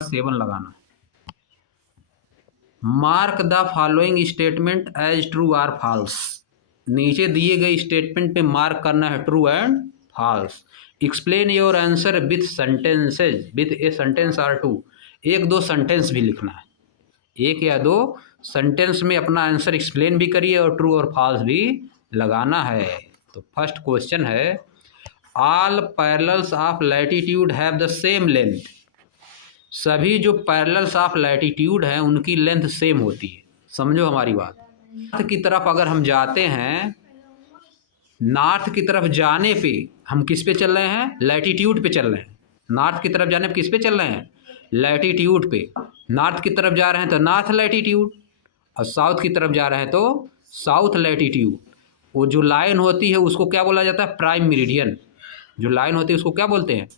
7 लगाना। Mark the following statement as true or false. नीचे दिए गए स्टेटमेंट पे मार्क करना है true and false. Explain your answer with sentences with a sentence or two. एक दो सेंटेंस भी लिखना है, एक या दो सेंटेंस में अपना आंसर एक्सप्लेन भी करिए और ट्रू और फॉल्स भी लगाना है। तो फर्स्ट क्वेश्चन है, all parallels of latitude have the same length. सभी जो पैरेलल्स ऑफ लैटिट्यूड हैं उनकी लेंथ सेम होती है। समझो हमारी बात। नॉर्थ की तरफ अगर हम जाते हैं, नॉर्थ की तरफ जाने पे हम किस पे चल रहे हैं? लैटिट्यूड पे चल रहे हैं। नॉर्थ की तरफ जाने पे किस पे चल रहे हैं? लैटिट्यूड पे। नॉर्थ की तरफ जा रहे हैं तो नॉर्थ लैटिट्यूड, और साउथ की तरफ जा रहे हैं तो साउथ लैटिट्यूड। वो जो लाइन होती है उसको क्या बोला जाता है? Prime meridian. जो लाइन होती है उसको क्या बोलते हैं?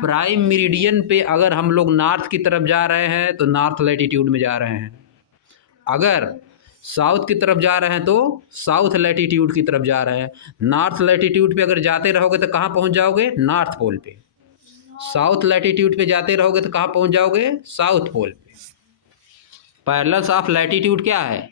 प्राइम मेरिडियन पे अगर हम लोग नॉर्थ की तरफ जा रहे हैं तो नॉर्थ लैटिट्यूड में जा रहे हैं, अगर साउथ की तरफ जा रहे हैं तो साउथ लैटिट्यूड की तरफ जा रहे हैं। नॉर्थ लैटिट्यूड पे अगर जाते रहोगे तो कहाँ पहुँच जाओगे? नॉर्थ पोल पे। साउथ लैटिट्यूड पे जाते रहोगे तो कहाँ पहुँच जाओगे? साउथ पोल पे। पैरेलल्स ऑफ लैटिट्यूड क्या है?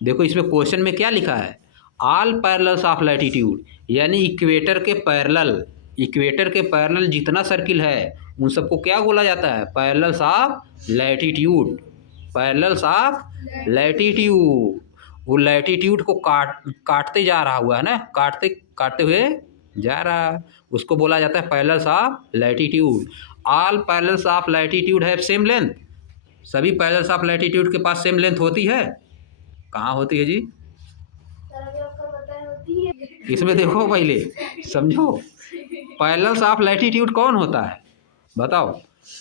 देखो इसमें क्वेश्चन में क्या लिखा है? ऑल पैरेलल्स ऑफ लैटिट्यूड, यानी इक्वेटर के पैरेलल, इक्वेटर के पैरेलल जितना सर्किल है उन सबको क्या बोला जाता है? Parallels of latitude. Parallels of latitude. वो लैटिट्यूड को काटते जा रहा हुआ है ना, काटते काटते हुए जा रहा है, उसको बोला जाता है parallels of latitude. All parallels of latitude have same length. सभी पैरेलल्स ऑफ लैटिट्यूड के पास सेम लेंथ होती है? कहाँ होती है जी? इसमें देखो पहले समझो, पैरेलल्स ऑफ लैटिट्यूड कौन होता है बताओ?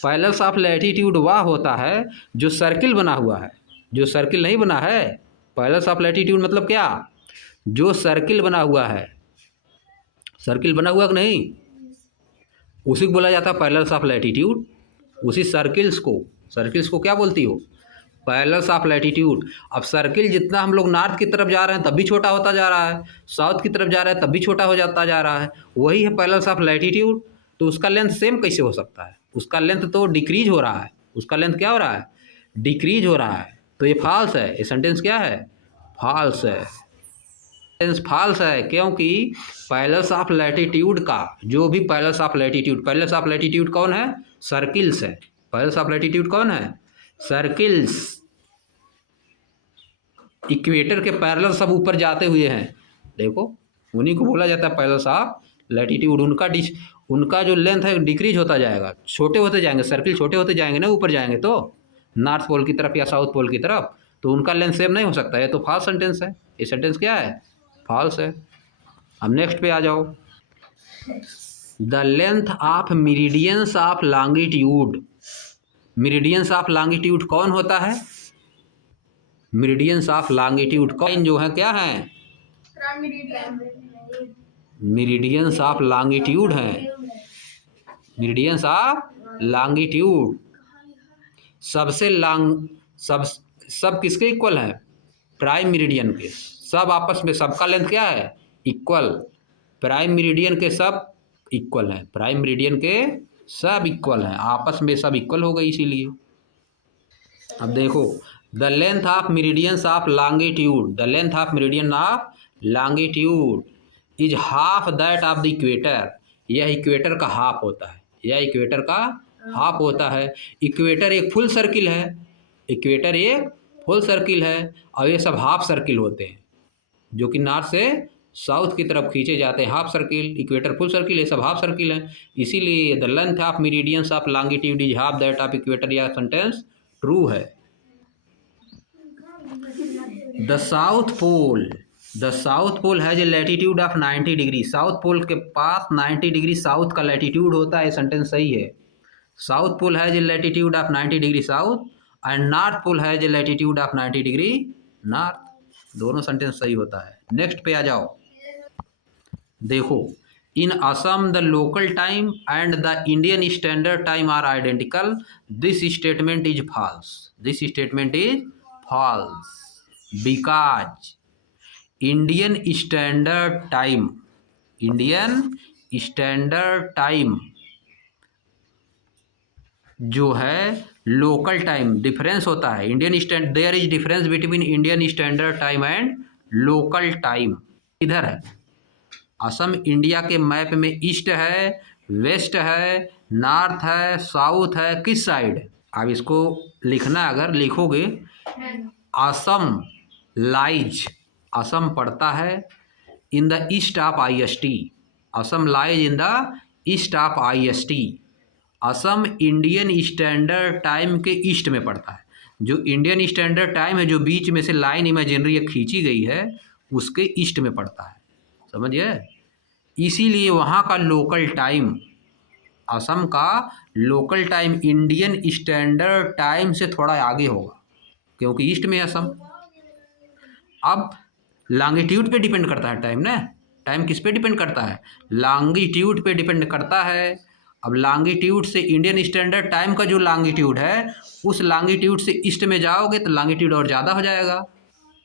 पैरेलल्स ऑफ लैटिट्यूड वह होता है जो सर्किल बना हुआ है। जो सर्किल नहीं बना है, पैरेलल्स ऑफ लैटिट्यूड मतलब क्या? जो सर्किल बना हुआ है। सर्किल बना हुआ कि नहीं, उसी को बोला जाता है पैरेलल्स ऑफ लैटिट्यूड। उसी सर्किल्स को क्या बोलती हो? Parallels of latitude. अब सर्किल जितना हम लोग नॉर्थ की तरफ जा रहे हैं तब भी छोटा होता जा रहा है, साउथ की तरफ जा रहे हैं तब भी छोटा हो जाता जा रहा है, वही है पैरेलल्स ऑफ लैटिट्यूड। तो उसका लेंथ सेम कैसे हो सकता है? उसका लेंथ तो डिक्रीज हो रहा है। उसका लेंथ क्या हो रहा है? डिक्रीज हो रहा है। तो ये फॉल्स है। ये सेंटेंस क्या है? फॉल्स है। सेंटेंस फॉल्स है क्योंकि पैरेलल्स ऑफ लैटिट्यूड का, जो भी parallels of latitude, parallels of latitude कौन है? सर्किल्स है। पैरेलल्स ऑफ लैटिट्यूड कौन है? सर्किल्स। इक्वेटर के पैरेलल सब ऊपर जाते हुए हैं, देखो उन्हीं को बोला जाता है पैरेलल्स ऑफ लैटिट्यूड। उनका जो लेंथ है डिक्रीज होता जाएगा, छोटे होते जाएंगे, सर्किल छोटे होते जाएंगे ना, ऊपर जाएंगे तो नॉर्थ पोल की तरफ या साउथ पोल की तरफ, तो उनका लेंथ सेम नहीं हो सकता है। तो फॉल्स सेंटेंस है। ये सेंटेंस क्या है? फॉल्स है। अब नेक्स्ट पे आ जाओ। The length of meridians of longitude. Meridians of longitude कौन होता है? मेरिडियंस ऑफ लॉन्गिट्यूड कौन जो है क्या है? मेरिडियंस ऑफ लॉन्गिट्यूड है। मेरिडियंस ऑफ लॉन्गिट्यूड सबसे लॉन्ग, सब किसके इक्वल है? प्राइम मेरिडियन के। सब आपस में सबका लेंथ क्या है? इक्वल। प्राइम मेरिडियन के सब इक्वल हैं। प्राइम मेरिडियन के सब इक्वल हैं, आपस में सब इक्वल हो गए इसीलिए। अब देखो, the length of meridians of longitude, the length of meridian of longitude is half that of the equator. यह इक्वेटर का हाफ होता है। यह इक्वेटर का हाफ होता है। इक्वेटर एक फुल सर्किल है। इक्वेटर एक फुल सर्किल है और ये सब हाफ सर्किल होते हैं जो कि नॉर्थ से साउथ की तरफ खींचे जाते हैं। Half circle, equator full circle, ये सब हाफ सर्किल है। इसीलिए the length of meridians of longitude is half that of equator, यह सेंटेंस ट्रू है। The south pole, the south pole has a latitude of 90 degree. South pole के पास 90 degree south का latitude होता है। Sentence सही है। South pole has a latitude of 90 degree south and north pole has a latitude of 90 degree north. दोनों sentence सही होता है। नेक्स्ट पे आ जाओ। देखो, in Assam the local time and the Indian standard time are identical. This statement is false. This statement is false because Indian standard time, Indian standard time जो है लोकल टाइम डिफरेंस होता है Indian stand, there is difference between Indian standard time and local time. इधर है Assam India के map में east है, waste है, नॉर्थ है, साउथ है, किस साइड? अब इसको लिखना, अगर लिखोगे असम लाइज, असम पड़ता है in the east of IST, Assam lies in the east of IST। Assam Indian standard time के ईस्ट में पड़ता है। जो इंडियन स्टैंडर्ड टाइम है, जो बीच में से लाइन इमेजिनरी खींची गई है, उसके ईस्ट में पड़ता है, समझिए। इसीलिए वहाँ का लोकल टाइम, असम का local time Indian standard time से थोड़ा आगे होगा, क्योंकि ईस्ट में है असम। अब लॉन्गिट्यूड पे डिपेंड करता है टाइम ना, टाइम किस पे डिपेंड करता है? लॉन्गिट्यूड पे डिपेंड करता है। अब लॉन्गिट्यूड से इंडियन स्टैंडर्ड टाइम का जो लॉन्गिट्यूड है, उस लॉन्गिट्यूड से ईस्ट में जाओगे तो लॉन्गिट्यूड और ज़्यादा हो जाएगा,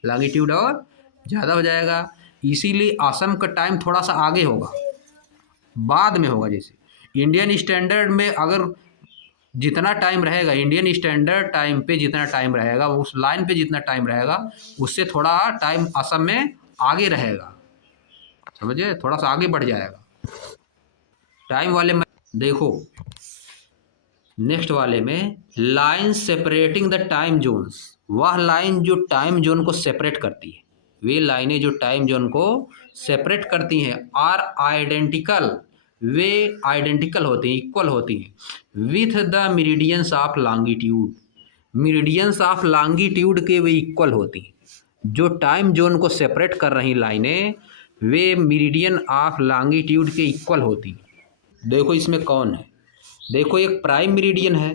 लॉन्गिट्यूड और ज़्यादा हो जाएगा। इसीलिए असम का टाइम थोड़ा सा आगे होगा, बाद में होगा। जैसे इंडियन स्टैंडर्ड में अगर जितना टाइम रहेगा, इंडियन स्टैंडर्ड टाइम पे जितना टाइम रहेगा, उस लाइन पे जितना टाइम रहेगा, उससे थोड़ा टाइम असम में आगे रहेगा, समझे, थोड़ा सा आगे बढ़ जाएगा टाइम वाले में। देखो नेक्स्ट वाले में line separating the time zones, वह लाइन जो टाइम जोन को सेपरेट करती है, वे लाइनें जो टाइम जोन को सेपरेट करती हैं, आर आइडेंटिकल, वे आइडेंटिकल होती हैं, इक्वल होती हैं with the meridians of longitude, meridians of longitude के वे इक्वल होती हैं। जो टाइम जोन को सेपरेट कर रही लाइनें, वे मेरिडियन ऑफ लॉन्गिट्यूड के इक्वल होती हैं। देखो इसमें कौन है, देखो एक प्राइम मेरिडियन है,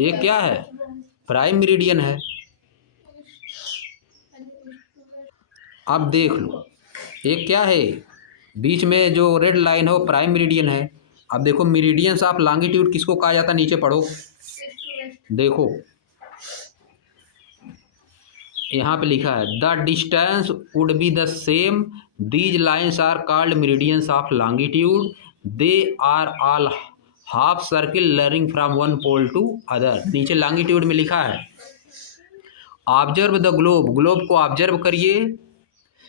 एक क्या है, प्राइम मेरिडियन है। अब देख लो एक क्या है, बीच में जो रेड लाइन है वो प्राइम मेरिडियन है। अब देखो मेरिडियंस ऑफ लॉन्गिट्यूड किसको कहा जाता है, नीचे पढ़ो, देखो यहाँ पे लिखा है the distance would be the same, these lines are called meridians of longitude, they are all half circle running from one pole to other. नीचे लॉन्गिट्यूड में लिखा है ऑब्जर्व द ग्लोब, ग्लोब को ऑब्जर्व करिए,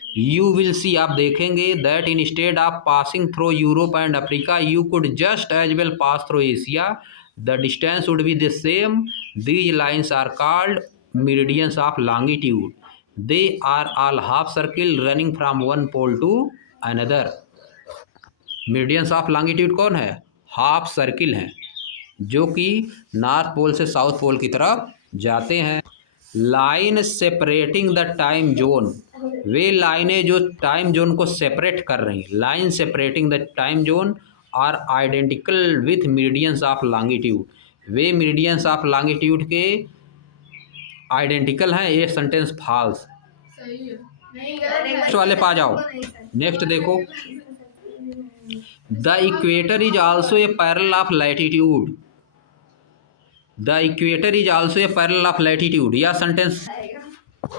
यू विल सी, आप देखेंगे that instead of passing through Europe and Africa you could just as well pass through Asia, the distance would be the same, these lines are called meridians of longitude, they are all half circle running from one pole to another. Meridians of longitude कौन है? Half circle हैं, जो कि north pole से south pole की तरफ जाते हैं। Line separating the time zone, वे लाइनें जो टाइम जोन को सेपरेट कर रही हैं, line separating the time zone are identical with meridians of longitude, वे मेरिडियंस ऑफ लॉन्गिट्यूड के आइडेंटिकल हैं। ये सेंटेंस फॉल्स। नेक्स्ट वाले पा जाओ, नेक्स्ट देखो the equator is also a parallel of latitude, the equator is also a parallel of latitude, यह sentence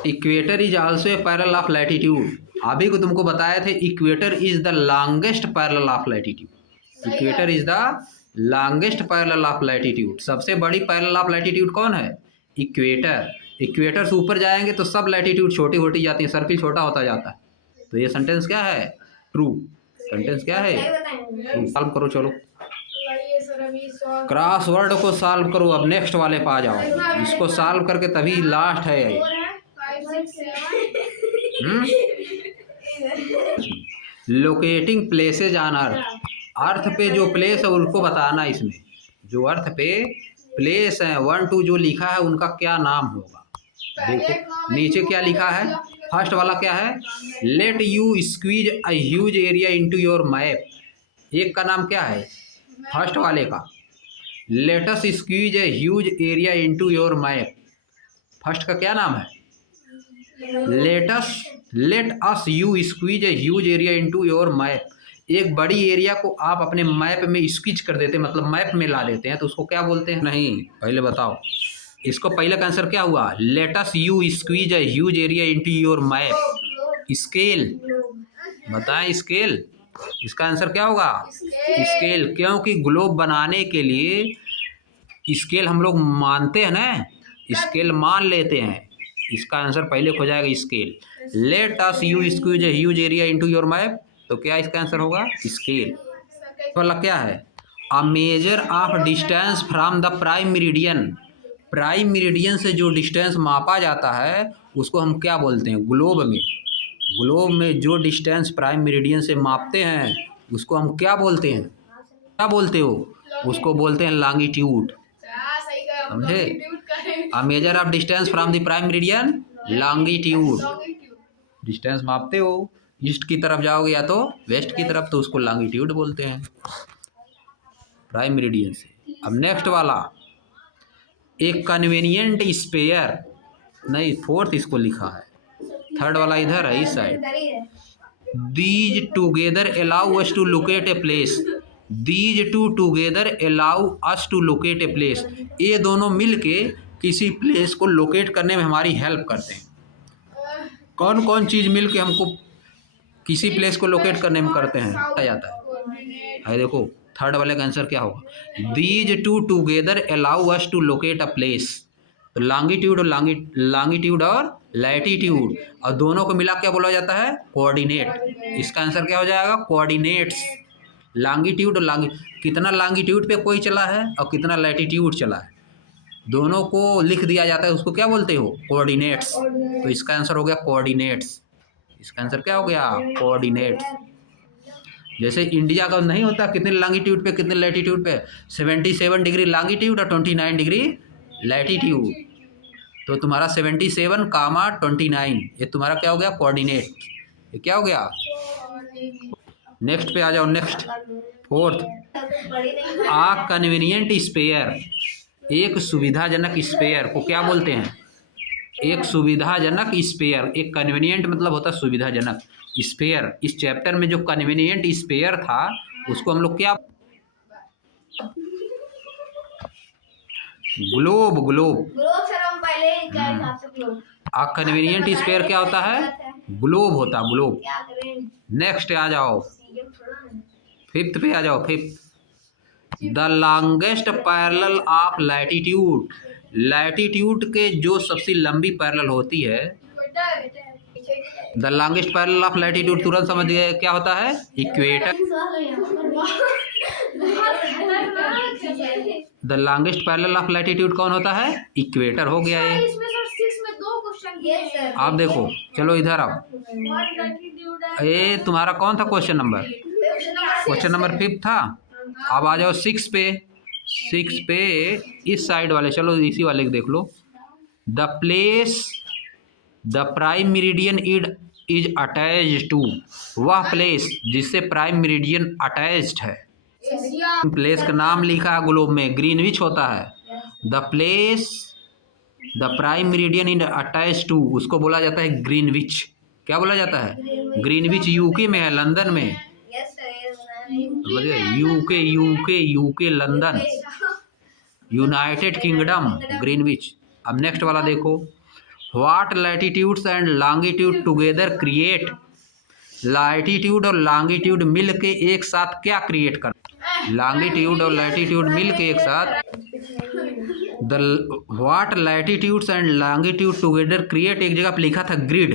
equator is also a parallel of latitude, अभी को तुमको बताए थे equator is the longest parallel of latitude, equator is the longest parallel of latitude. सबसे बड़ी parallel of latitude कौन है? इक्वेटर। इक्वेटर से ऊपर जाएंगे तो सब लैटिट्यूड छोटी होती जाती है, सर्किल छोटा होता जाता है। तो ये सेंटेंस क्या है? ट्रू। सेंटेंस क्या है? ट्रू। सॉल्व करो, चलो क्रॉस वर्ड को सॉल्व करो। अब नेक्स्ट वाले पे आ जाओ, इसको सॉल्व करके तभी लास्ट है। लोकेटिंग प्लेसेज ऑन अर्थ, अर्थ पे जो प्लेस है उनको बताना। इसमें जो अर्थ पे प्लेस है 1 2 जो लिखा है उनका क्या नाम होगा। देखो नीचे क्या लिखा है, फर्स्ट वाला क्या है, let you squeeze a huge area into your map. एक का नाम क्या है, फर्स्ट वाले का, let us squeeze a huge area into your map. First का क्या नाम है, let us you squeeze a huge area into your map. एक बड़ी एरिया को आप अपने मैप में स्क्वीज कर देते हैं, मतलब मैप में ला देते हैं, तो उसको क्या बोलते हैं? नहीं, पहले बताओ इसको। पहले का आंसर क्या हुआ, let us you squeeze a huge area into your map. Scale, बताएं स्केल, इसका आंसर क्या होगा? स्केल। क्योंकि ग्लोब बनाने के लिए स्केल हम लोग मानते हैं ना, स्केल मान लेते हैं। इसका आंसर पहले हो जाएगा scale. Let us you squeeze a huge area into your map, तो क्या इसका आंसर होगा स्केल। वाला क्या है, अ measure of distance from the prime meridian. Prime meridian से जो डिस्टेंस मापा जाता है उसको हम क्या बोलते हैं, ग्लोब में। ग्लोब में जो डिस्टेंस प्राइम मेरिडियन से मापते हैं उसको हम क्या बोलते हैं, क्या बोलते हो, उसको बोलते हैं लॉन्गिट्यूड। समझे, अ measure of distance from the prime meridian, longitude. Distance मापते हो, ईस्ट की तरफ जाओगे या तो वेस्ट की तरफ, तो उसको लॉन्गिट्यूड बोलते हैं प्राइम मेरिडियन से। अब नेक्स्ट वाला, एक कन्वीनियंट स्पेयर, नहीं फोर्थ इसको लिखा है, थर्ड वाला इधर है इस side. These together allow us to locate a place, these two together allow us to locate a place. ये दोनों मिलके किसी प्लेस को लोकेट करने में हमारी हेल्प करते हैं। कौन कौन चीज मिलके हमको किसी प्लेस को लोकेट करने में करते हैं, आ जाता है देखो थर्ड वाले का आंसर क्या होगा, these two together allow us to locate a place. तो लॉन्गिट्यूड और लॉन्गिट्यूड और लैटिट्यूड, और दोनों को मिला क्या बोला जाता है, कोऑर्डिनेट। इसका आंसर क्या हो जाएगा, कोऑर्डिनेट्स। लॉन्गिट्यूड और कितना लॉन्गिट्यूड पे कोई चला है और कितना लैटिट्यूड चला है, दोनों को लिख दिया जाता है, उसको क्या बोलते हो, कोऑर्डिनेट्स। तो इसका आंसर हो गया कोऑर्डिनेट्स। इसका आंसर क्या हो गया, कोऑर्डिनेट्स। जैसे इंडिया का नहीं होता कितने लॉन्गिट्यूड पे कितने लैटिट्यूड पे, 77 डिग्री लॉन्गिट्यूड और 29 डिग्री लैटिट्यूड। तो तुम्हारा 77 कामा 29 ये तुम्हारा क्या हो गया, कोऑर्डिनेट। ये क्या हो गया, नेक्स्ट पे आ जाओ। नेक्स्ट फोर्थ, आ कन्वीनियंट स्पेयर। एक सुविधाजनक स्पेयर को क्या बोलते हैं, एक सुविधाजनक स्पेयर। एक कन्वीनियंट मतलब होता है सुविधाजनक, स्पेयर। इस चैप्टर में जो कन्वीनियंट स्पेयर था उसको हम लोग क्या, ग्लोब। ग्लोब सर, हम पहले क्या हिसाब से ग्लोब। कन्वीनियंट स्पेयर क्या होता है, ग्लोब होता है, ग्लोब। नेक्स्ट आ जाओ, फिफ्थ पे आ जाओ। Fifth, the longest parallel of latitude. Latitude के जो सबसे लंबी पैरेलल होती है, the longest parallel of latitude, तुरंत समझ गए क्या होता है, equator. The longest parallel of latitude कौन होता है, इक्वेटर हो गया है। आप देखो, चलो इधर आओ, ये तुम्हारा कौन था क्वेश्चन नंबर, क्वेश्चन नंबर 5 था। अब आ जाओ 6 पे। 6 पे इस साइड वाले, चलो इसी वाले को देख लो। The place the prime meridian is attached to, वह प्लेस जिससे प्राइम मेरिडियन अटैच्ड है। प्लेस का नाम लिखा है ग्लोब में, ग्रीनविच होता है। The place the prime meridian is attached to, उसको बोला जाता है ग्रीनविच। क्या बोला जाता है, ग्रीनविच। यूके में है, लंदन में। UK UK UK London, United kingdom, Greenwich. अब नेक्स्ट वाला देखो, what latitudes and longitude together create. Latitude और लॉन्गिट्यूड मिल के एक साथ क्या क्रिएट कर, लॉन्गिट्यूड और लैटिट्यूड मिल के एक साथ, the what latitudes and longitude together create, एक जगह पे लिखा था ग्रिड,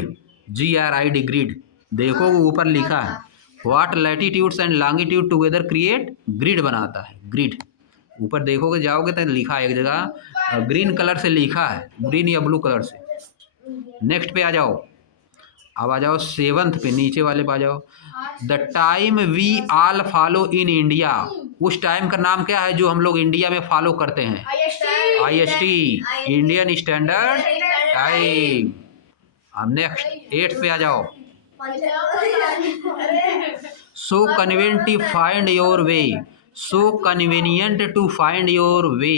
GRID, ग्रिड। देखो ऊपर लिखा है, what latitudes and longitude together create, grid बनाता है, ग्रिड। ऊपर देखोगे जाओगे तो लिखा है एक जगह, ग्रीन कलर से लिखा है, ग्रीन या ब्लू कलर से। नेक्स्ट पे आ जाओ, अब आ जाओ 7th पे, नीचे वाले पे आ जाओ। The time we all follow in India, उस टाइम का नाम क्या है जो हम लोग इंडिया में फॉलो करते हैं, IST, इंडियन स्टैंडर्ड टाइम। अब नेक्स्ट 8th पे आ जाओ, so convenient to find your way, so convenient to find your way,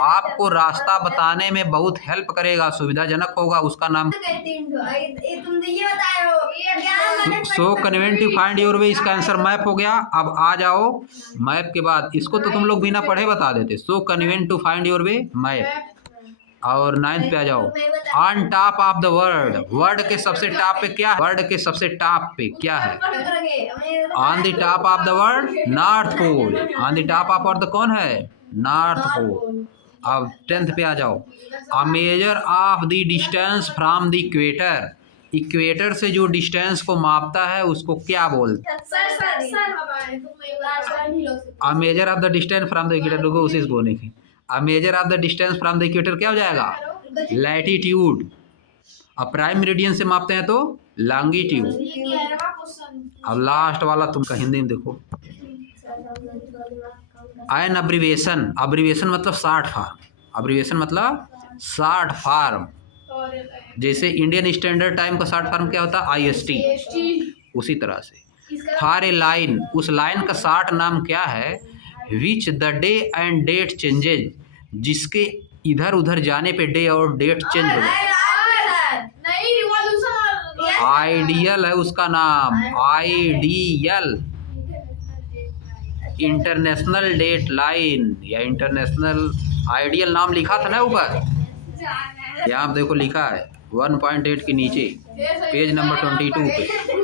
आपको रास्ता बताने में बहुत हेल्प करेगा, सुविधाजनक होगा, उसका नाम। So convenient to find your way, इसका आंसर मैप हो गया। अब आ जाओ मैप के बाद, इसको तो तुम लोग बिना पढ़े बता देते, so convenient to find your way, map. और 9th पे आ जाओ, on top of the world, world के सबसे टॉप पे क्या है, वर्ल्ड के सबसे टॉप पे क्या है, on the top of the world, north pole. On the top of earth कौन है, नॉर्थ पोल। अब 10th पे आ जाओ। A measure of the distance from the equator, equator से जो डिस्टेंस को मापता है उसको क्या बोलते हैं? अ measure of the distance from the equator, लोगों उसी से बोलने की। अ measure of the distance from the equator क्या हो जाएगा? लैटिट्यूड। अब प्राइम मेरिडियन से मापते हैं तो लॉन्गिट्यूड। अब लास्ट वाला तुमका हिंदी में देखो, एन अब्रीविएशन, अब्रीविएशन मतलब शॉर्ट फॉर्म, अब्रीविएशन मतलब शॉर्ट फॉर्म। जैसे इंडियन स्टैंडर्ड टाइम का शॉर्ट फॉर्म क्या होता है? IST, उसी तरह से फॉर ए लाइन, उस लाइन का शॉर्ट नाम क्या है? Which the day and date changes, जिसके इधर उधर जाने पे डे और डेट चेंज हो जाए। आइडियल है उसका नाम, आइडियल, इंटरनेशनल डेट लाइन या इंटरनेशनल आइडियल नाम लिखा था ना ऊपर, यहाँ देखो लिखा है 1.8 के नीचे पेज नंबर 22 पे।